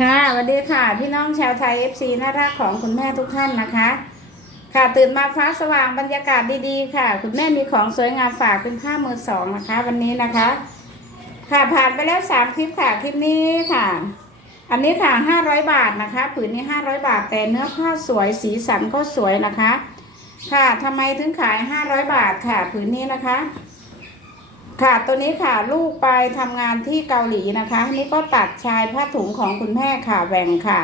ค่ะสวัสดีค่ะ พี่น้องชาวไทย FC น่ารักของคุณแม่ทุกท่านนะคะ ค่ะตื่นมาฟ้าสว่างบรรยากาศดีๆ ค่ะ คุณแม่มีของสวยงามฝากเป็นผ้ามือสองนะคะ วันนี้นะคะ ค่ะผ่านไปแล้วสามคลิปค่ะคลิปนี้ค่ะ อันนี้ค่ะห้าร้อยบาทนะคะ ผืนนี้ห้าร้อยบาทแต่เนื้อผ้าสวยสีสันก็สวยนะคะ ค่ะทำไมถึงขายห้าร้อยบาทค่ะ ผืนนี้นะคะ ค่ะ ตัวนี้ค่ะลูกไปทำงานที่เกาหลีนะคะนี่ก็ตัดชายผ้าถุงของคุณแม่ค่ะแหว่งค่ะ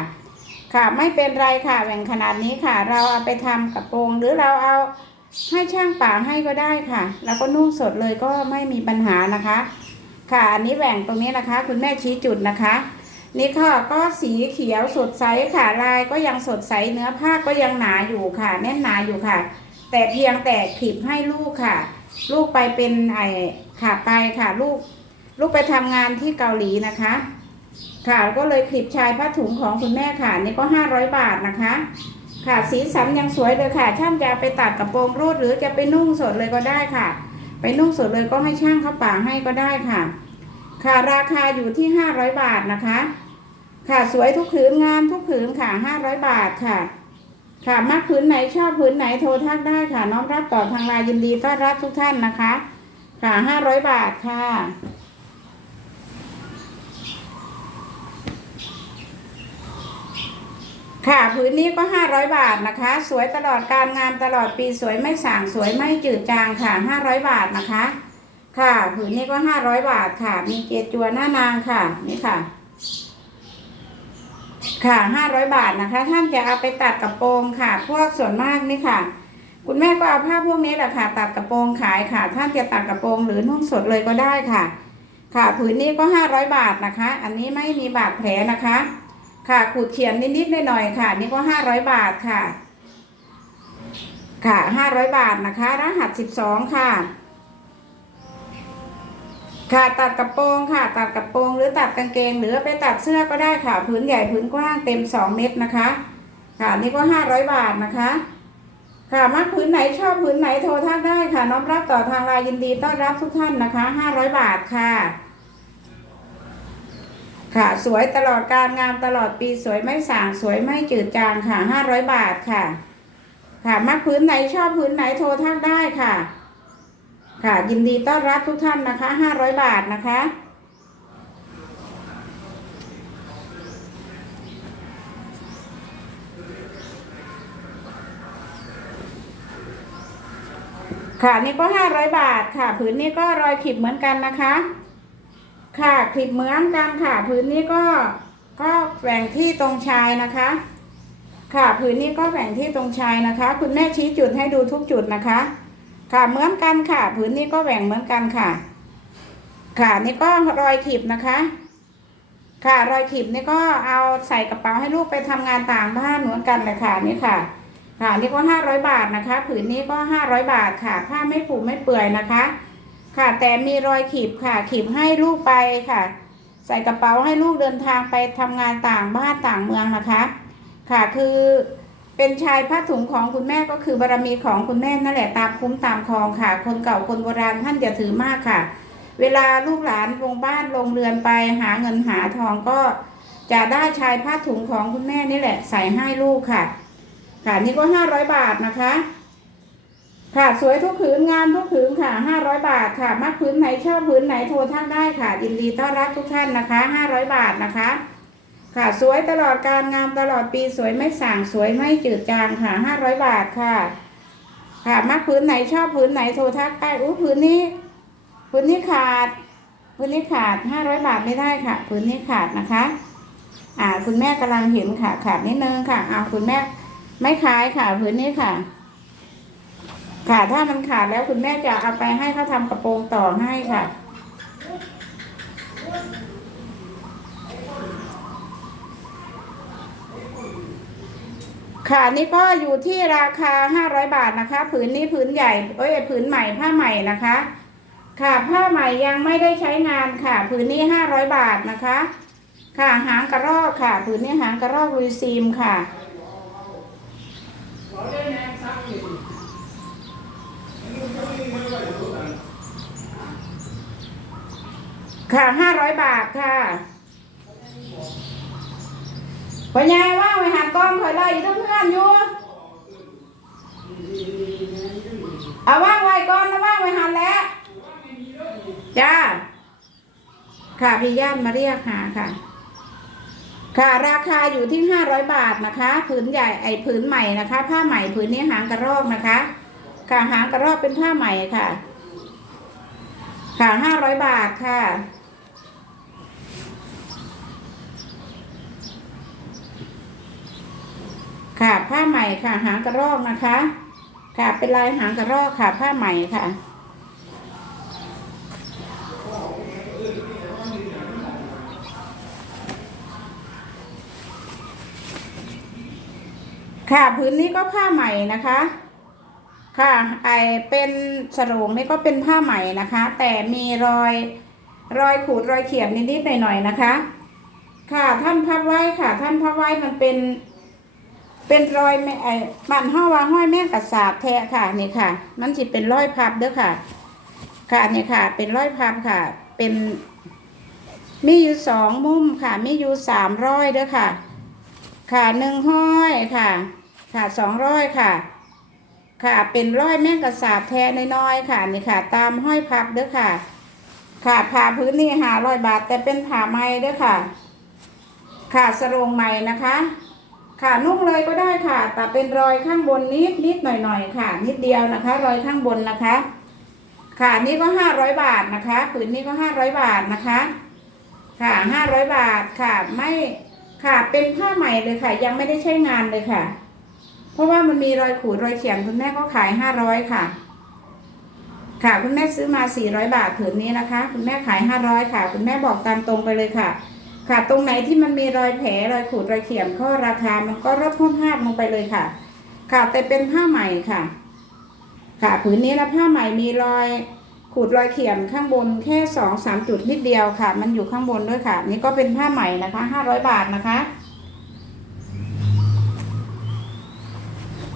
ค่ะไม่เป็นไรค่ะแหว่งขนาดนี้ค่ะ เราเอาไปทำกระโปรงหรือเราเอาให้ช่างป่าให้ก็ได้ค่ะ แล้วก็นุ่งสดเลยก็ไม่มีปัญหานะคะ ค่ะอันนี้แหว่งตรงนี้นะคะ คุณแม่ชี้จุดนะคะ นี่ค่ะก็สีเขียวสดใสค่ะลายก็ยังสดใสเนื้อผ้าก็ยังหนาอยู่ค่ะ แน่นหนาอยู่ค่ะ แต่เพียงแต่คลิปให้ลูกค่ะ ลูกไปเป็นไอขาไปค่ะลูกลูกไปทำงานที่เกาหลีนะคะ ค่ะก็เลยคลิปชายผ้าถุงของคุณแม่ค่ะนี่ก็ห้าร้อยบาทนะคะ ค่ะสีสันยังสวยเลยค่ะ ช่างจะไปตัดกระโปรงรูดหรือจะไปนุ่งสดเลยก็ได้ค่ะ ไปนุ่งสดเลยก็ให้ช่างเขาป่าให้ก็ได้ค่ะ ค่ะราคาอยู่ที่ห้าร้อยบาทนะคะ ค่ะสวยทุกผืนงามทุกผืนค่ะห้าร้อยบาทค่ะ ค่ะมักผืนไหนชอบผืนไหนโทรทักได้ค่ะ น้องรับต่อทางไลน์ยินดีต้อนรับทุกท่านนะคะ ค่ะห้าร้อยบาทค่ะค่ะผืนนี้ก็ห้าร้อยบาทนะคะ สวยตลอดการงานตลอดปีสวยไม่สางสวยไม่จืดจางค่ะห้าร้อยบาทนะคะ ค่ะผืนนี้ก็ห้าร้อยบาทค่ะ มีเกจจัวหน้านางค่ะนี่ค่ะ ค่ะห้าร้อยบาทนะคะ ท่านจะเอาไปตัดกระโปรงค่ะ พวกส่วนมากนี่ค่ะ คุณแม่ก็เอาผ้าพวกนี้แหละค่ะ ตัดกระโปรงขายค่ะ ท่านจะตัดกระโปรงหรือนุ่งสดเลยก็ได้ค่ะ ค่ะผืนนี้ก็ห้าร้อยบาทนะคะ อันนี้ไม่มีบาดแผลนะคะ ค่ะขูดเขียนนิดๆหน่อยๆค่ะ นี่ก็ห้าร้อยบาทค่ะ ค่ะห้าร้อยบาทนะคะ รหัสสิบสองค่ะ ค่ะตัดกระโปรงค่ะ ตัดกระโปรงหรือตัดกางเกงหรือไปตัดเสื้อก็ได้ค่ะผืนใหญ่ผืนกว้างเต็มสองเมตรนะคะ ค่ะนี่ก็ห้าร้อยบาทนะคะ ค่ะมักผืนไหนชอบผืนไหนโทรทักได้ค่ะ น้องรับต่อทางไลน์ยินดีต้อนรับทุกท่านนะคะห้าร้อยบาทค่ะ ค่ะสวยตลอดการงามตลอดปีสวยไม่สางสวยไม่จืดจางค่ะห้าร้อยบาทค่ะ ค่ะมักผืนไหนชอบผืนไหนโทรทักได้ค่ะ ค่ะ ยินดีต้อนรับทุกท่านนะคะห้าร้อยบาทนะคะ ค่ะนี่ก็ห้าร้อยบาทค่ะ ผืนนี้ก็รอยขีดเหมือนกันนะคะ ค่ะคลิปเหมือนกันค่ะ ผืนนี้ก็ก็แหว่งที่ตรงชายนะคะ ค่ะ ผืนนี้ก็แหว่งที่ตรงชายนะคะ คุณแม่ชี้จุดให้ดูทุกจุดนะคะ ค่ะเหมือนกันค่ะ ผืนนี้ก็แหว่งเหมือนกันค่ะ ค่ะนี่ก็รอยขีบนะคะ ค่ะรอยขีบนี่ก็เอาใส่กระเป๋าให้ลูกไปทำงานต่างบ้านเหมือนกันเลยค่ะนี่ค่ะ ค่ะนี่ก็ห้าร้อยบาทนะคะ ผืนนี้ก็ห้าร้อยบาทค่ะ ผ้าไม่ผูกไม่เปื่อยนะคะ ค่ะแต่มีรอยขีบค่ะ ขีบให้ลูกไปค่ะ ใส่กระเป๋าให้ลูกเดินทางไปทำงานต่างบ้านต่างเมืองนะคะ ค่ะคือ เป็นชายผ้าถุงของคุณแม่ก็คือบารมีของคุณแม่นั่นแหละตามคุ้มตามคลองค่ะ คนเก่าคนโบราณท่านอย่าถือมากค่ะ เวลาลูกหลานลงบ้านลงเรือนไปหาเงินหาทองก็จะได้ชายผ้าถุงของคุณแม่นี่แหละ ใส่ให้ลูกค่ะ ค่ะนี่ก็ห้าร้อยบาทนะคะ ค่ะสวยทุกผืนงามทุกผืนค่ะห้าร้อยบาทค่ะมักผืนไหนชอบผืนไหนโทรทักได้ค่ะยินดีต้อนรับทุกท่านนะคะห้าร้อยบาทนะคะ ค่ะสวยตลอดการงามตลอดปีสวยไม่ส่างสวยไม่จืดจางค่ะห้าร้อยบาทค่ะ ค่ะมักผืนไหนชอบผืนไหนโทรทักได้อู้ผืนนี้ผืนนี้ขาดผืนนี้ขาดห้าร้อยบาทไม่ได้ค่ะผืนนี้ขาดนะคะ อ่า คุณแม่กำลังเห็นค่ะ ขาดนิดนึงค่ะอ่าคุณแม่ไม่ขายค่ะผืนนี้ค่ะ ค่ะถ้ามันขาดแล้วคุณแม่จะเอาไปให้เขาทำกระโปรงต่อให้ค่ะ ค่ะนี่ก็อยู่ที่ราคาห้าร้อยบาทนะคะ ผืนนี้ผืนใหญ่เอ้ยผืนใหม่ผ้าใหม่นะคะ ค่ะผ้าใหม่ยังไม่ได้ใช้งานค่ะ ผืนนี้ห้าร้อยบาทนะคะ ค่ะหางกระรอกค่ะ ผืนนี้หางกระรอกลุยซีมค่ะค่ะห้าร้อยบาทค่ะ พ่อยายว่างไปหันกล้องคอยไล่อยู่เพื่อนอยู่เอาว่างไว้ก่อนนะว่างไว้หันแล้วจ้าค่ะพี่ย่านมาเรียกหาค่ะ ค่ะราคาอยู่ที่ห้าร้อยบาทนะคะผืนใหญ่ไอผืนใหม่นะคะ ผ้าใหม่ผืนนี้หางกระรอกนะคะ ค่ะหางกระรอกเป็นผ้าใหม่ค่ะ ค่ะห้าร้อยบาทค่ะ ค่ะผ้าใหม่ค่ะ หางกระรอกนะคะ ค่ะเป็นลายหางกระรอกค่ะ ผ้าใหม่ค่ะ ค่ะพื้นนี้ก็ผ้าใหม่นะคะ ค่ะไอเป็นสรงนี่ก็เป็นผ้าใหม่นะคะ แต่มีรอยรอยขูดรอยเขียนนิดๆหน่อยๆนะคะ ค่ะท่านพับไว้ค่ะ ท่านพับไว้มันเป็น เป็นรอยแม่ไอมันห้อวางห้อยแม่กระสาบแทะค่ะนี่ค่ะ มันสิเป็นรอยพับเด้อค่ะ ค่ะนี่ค่ะ เป็นรอยพับค่ะ เป็นมีอยู่สองมุมค่ะ มีอยู่สามร้อยเด้อค่ะ ค่ะหนึ่งห้อยค่ะ ค่ะสองร้อยค่ะ ค่ะเป็นร้อยแม่กระสาบแท้น้อยๆค่ะนี่ค่ะ ตามห้อยพับเด้อค่ะ ค่ะผ่าพื้นนี่หาร้อยบาทแต่เป็นผ่าไม้เด้อค่ะ ค่ะสรงใหม่นะคะ ค่ะนุ่งเลยก็ได้ค่ะ แต่เป็นรอยข้างบนนิดนิดหน่อยหน่อยค่ะ นิดเดียวนะคะ รอยข้างบนนะคะ ค่ะนี่ก็ห้าร้อยบาทนะคะผืนนี้ก็ห้าร้อยบาทนะคะ ค่ะห้าร้อยบาทค่ะไม่ค่ะเป็นผ้าใหม่เลยค่ะ ยังไม่ได้ใช้งานเลยค่ะ เพราะว่ามันมีรอยขูดรอยเขียนคุณแม่ก็ขายห้าร้อยค่ะ ค่ะคุณแม่ซื้อมาสี่ร้อยบาทผืนนี้นะคะ คุณแม่ขายห้าร้อยค่ะ คุณแม่บอกตามตรงไปเลยค่ะ ค่ะ ตรงไหนที่มันมีรอยแผลรอยขูดรอยเขียนก็ราคามันก็ลดเพิ่มภาลงไปเลยค่ะ ค่ะแต่เป็นผ้าใหม่ค่ะ ค่ะผืนนี้นะผ้าใหม่มีรอยขูดรอยเขียนข้างบนแค่สองสามจุดนิดเดียวค่ะ มันอยู่ข้างบนด้วยค่ะ นี่ก็เป็นผ้าใหม่นะคะห้าร้อยบาทนะคะ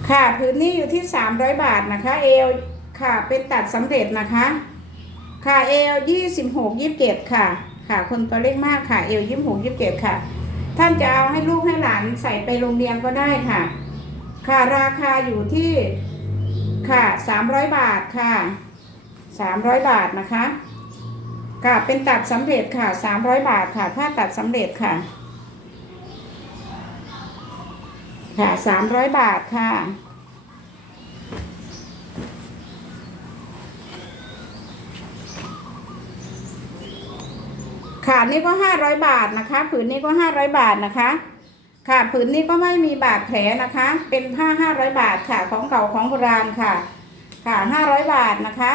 ค่ะผืนนี้อยู่ที่สามร้อยบาทนะคะเอลค่ะเป็นตัดสำเร็จนะคะ ค่ะเอลยี่สิบหกยี่สิบเจ็ดค่ะ ค่ะ คนตัวเล็กมากค่ะ เอลยี่สิบหกยี่สิบเจ็ดค่ะ ท่านจะเอาให้ลูกให้หลานใส่ไปโรงเรียนก็ได้ค่ะ ค่ะราคาอยู่ที่ค่ะสามร้อยบาทค่ะสามร้อยบาทนะคะ ค่ะเป็นตัดสำเร็จค่ะสามร้อยบาทค่ะผ้าตัดสำเร็จค่ะ ค่ะสามร้อยบาทค่ะ ค่ะนี่ก็ห้าร้อยบาทนะคะ ผืนนี้ก็ห้าร้อยบาทนะคะ ค่ะผืนนี้ก็ไม่มีบาดแผลนะคะ เป็นผ้าห้าร้อยบาทค่ะของเก่าของโบราณค่ะ ค่ะห้าร้อยบาทนะคะ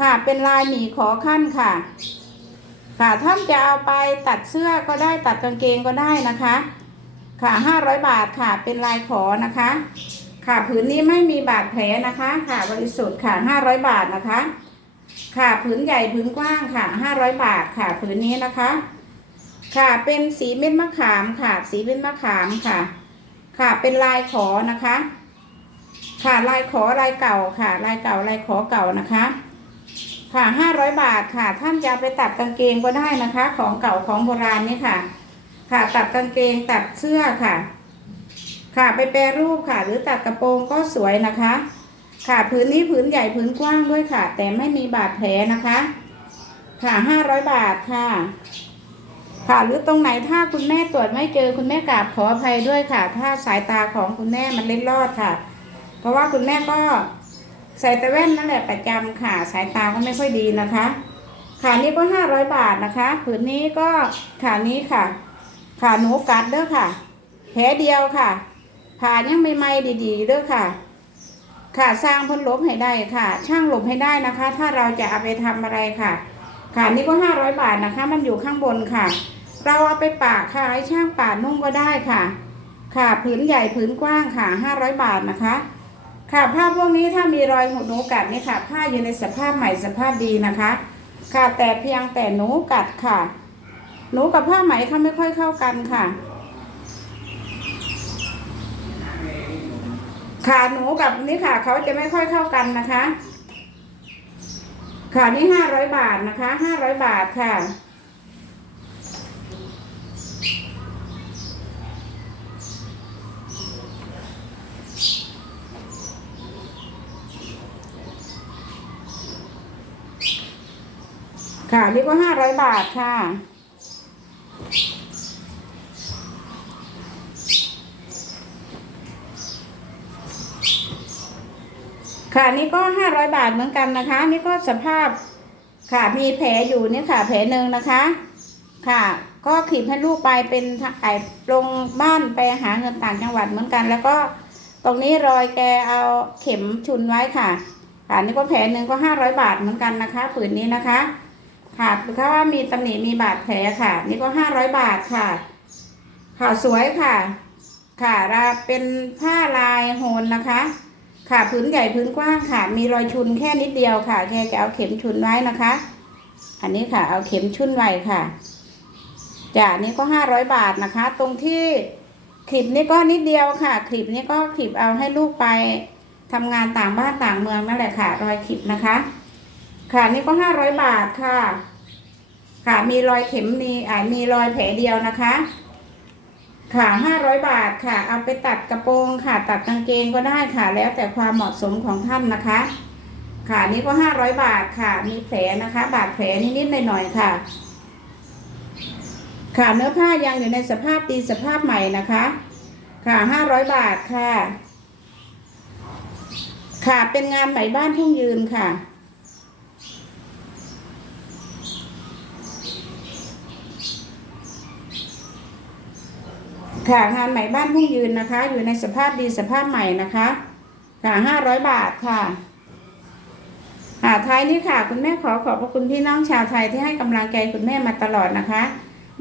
ค่ะเป็นลายหมีขอขั้นค่ะ ค่ะท่านจะเอาไปตัดเสื้อก็ได้ตัดกางเกงก็ได้นะคะ ค่ะห้าร้อยบาทค่ะ เป็นลายขอนะคะ ค่ะผืนนี้ไม่มีบาดแผลนะคะ ค่ะบริสุทธิ์ค่ะห้าร้อยบาทนะคะ ค่ะผืนใหญ่ผืนกว้างค่ะห้าร้อยบาทค่ะผืนนี้นะคะ ค่ะเป็นสีเม็ดมะขามค่ะ สีเม็ดมะขามค่ะ ค่ะเป็นลายขอนะคะ ค่ะลายขอลายเก่าค่ะ ลายเก่าลายขอเก่านะคะ ค่ะห้าร้อยบาทค่ะ ท่านจะไปตัดกางเกงก็ได้นะคะ ของเก่าของโบราณนี่ค่ะ ค่ะตัดกางเกงตัดเสื้อค่ะ ค่ะไปแปรรูปค่ะ หรือตัดกระโปรงก็สวยนะคะ ค่ะพื้นนี้พื้นใหญ่พื้นกว้างด้วยค่ะ แต่ไม่มีบาดแผลนะคะ ค่ะห้าร้อยบาทค่ะ ค่ะหรือตรงไหนถ้าคุณแม่ตรวจไม่เจอคุณแม่กราบขออภัยด้วยค่ะ ถ้าสายตาของคุณแม่มันเล็ดลอดค่ะ เพราะว่าคุณแม่ก็ใส่แต่แว่นนั่นแหละประจำค่ะ สายตาก็ไม่ค่อยดีนะคะ ค่ะนี่ก็ห้าร้อยบาทนะคะ ผืนนี้ก็ค่ะนี้ค่ะ ค่ะหนูกัดเด้อค่ะ แผลเดียวค่ะผ่ายังไม่ไหม่ดีๆเด้อค่ะ ค่ะสร้างพ้นหลบให้ได้ค่ะ ช่างหลบให้ได้นะคะ ถ้าเราจะเอาไปทำอะไรค่ะ ค่ะนี่ก็ห้าร้อยบาทนะคะ มันอยู่ข้างบนค่ะ เราเอาไปปากค่ะให้ช่างปาดนุ่งก็ได้ค่ะ ค่ะผืนใหญ่ผืนกว้างค่ะห้าร้อยบาทนะคะ ค่ะผ้าพวกนี้ถ้ามีรอยหนูกัดนี่ค่ะ ผ้าอยู่ในสภาพใหม่สภาพดีนะคะ ค่ะแต่เพียงแต่หนูกัดค่ะ หนูกับผ้าไหมเขาไม่ค่อยเข้ากันค่ะ ขาหนูกับนี่ค่ะเขาจะไม่ค่อยเข้ากันนะคะขานี่ห้าร้อยบาทนะคะห้าร้อยบาทค่ะ ค่ะนี่ก็ห้าร้อยบาทค่ะ ค่ะนี่ก็ห้าร้อยบาทเหมือนกันนะคะ นี่ก็สภาพค่ะมีแผลอยู่เนี่ยค่ะ แผลหนึ่งนะคะ ค่ะ ก็ขีดให้ลูกไปเป็นไอลงบ้านไปหาเงินต่างจังหวัดเหมือนกัน แล้วก็ตรงนี้รอยแกเอาเข็มชุนไว้ค่ะค่ะนี่ก็แผลหนึ่งก็ห้าร้อยบาทเหมือนกันนะคะผืนนี้นะคะ ค่ะเพราะว่ามีตำหนิมีบาดแผลค่ะ นี่ก็ห้าร้อยบาทค่ะ ค่ะสวยค่ะ ค่ะราเป็นผ้าลายโฮนนะคะ ค่ะพื้นใหญ่พื้นกว้างค่ะ มีรอยชุนแค่นิดเดียวค่ะแกจะเอาเข็มชุนไว้นะคะ อันนี้ค่ะ เอาเข็มชุนไว้ค่ะจ้ะนี่ก็ห้าร้อยบาทนะคะ ตรงที่คลิปนี้ก็นิดเดียวค่ะ คลิปนี้ก็คลิปเอาให้ลูกไปทำงานต่างบ้านต่างเมืองนั่นแหละค่ะ รอยคลิปนะคะ ค่ะนี่ก็ห้าร้อยบาทค่ะ ค่ะมีรอยเข็มมีอ่ามีรอยแผลเดียวนะคะ ค่ะห้าร้อยบาทค่ะ เอาไปตัดกระโปรงค่ะ ตัดกางเกงก็ได้ค่ะ แล้วแต่ความเหมาะสมของท่านนะคะ ค่ะนี่ก็ห้าร้อยบาทค่ะ มีแผลนะคะ บาดแผลนิดๆหน่อยๆค่ะ ค่ะเนื้อผ้ายังอยู่ในสภาพดีสภาพใหม่นะคะ ค่ะห้าร้อยบาทค่ะ ค่ะเป็นงานไหมบ้านทุ่งยืนค่ะ ค่ะงานใหม่บ้านพุ่งยืนนะคะ อยู่ในสภาพดีสภาพใหม่นะคะ ค่ะห้าร้อยบาทค่ะค่ะท้ายนี้ค่ะ คุณแม่ขอขอบพระคุณพี่น้องชาวไทยที่ให้กำลังใจคุณแม่มาตลอดนะคะ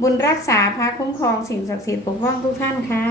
บุญรักษาพระคุ้มครองสิ่งศักดิ์สิทธิ์ปกป้องทุกท่านค่ะ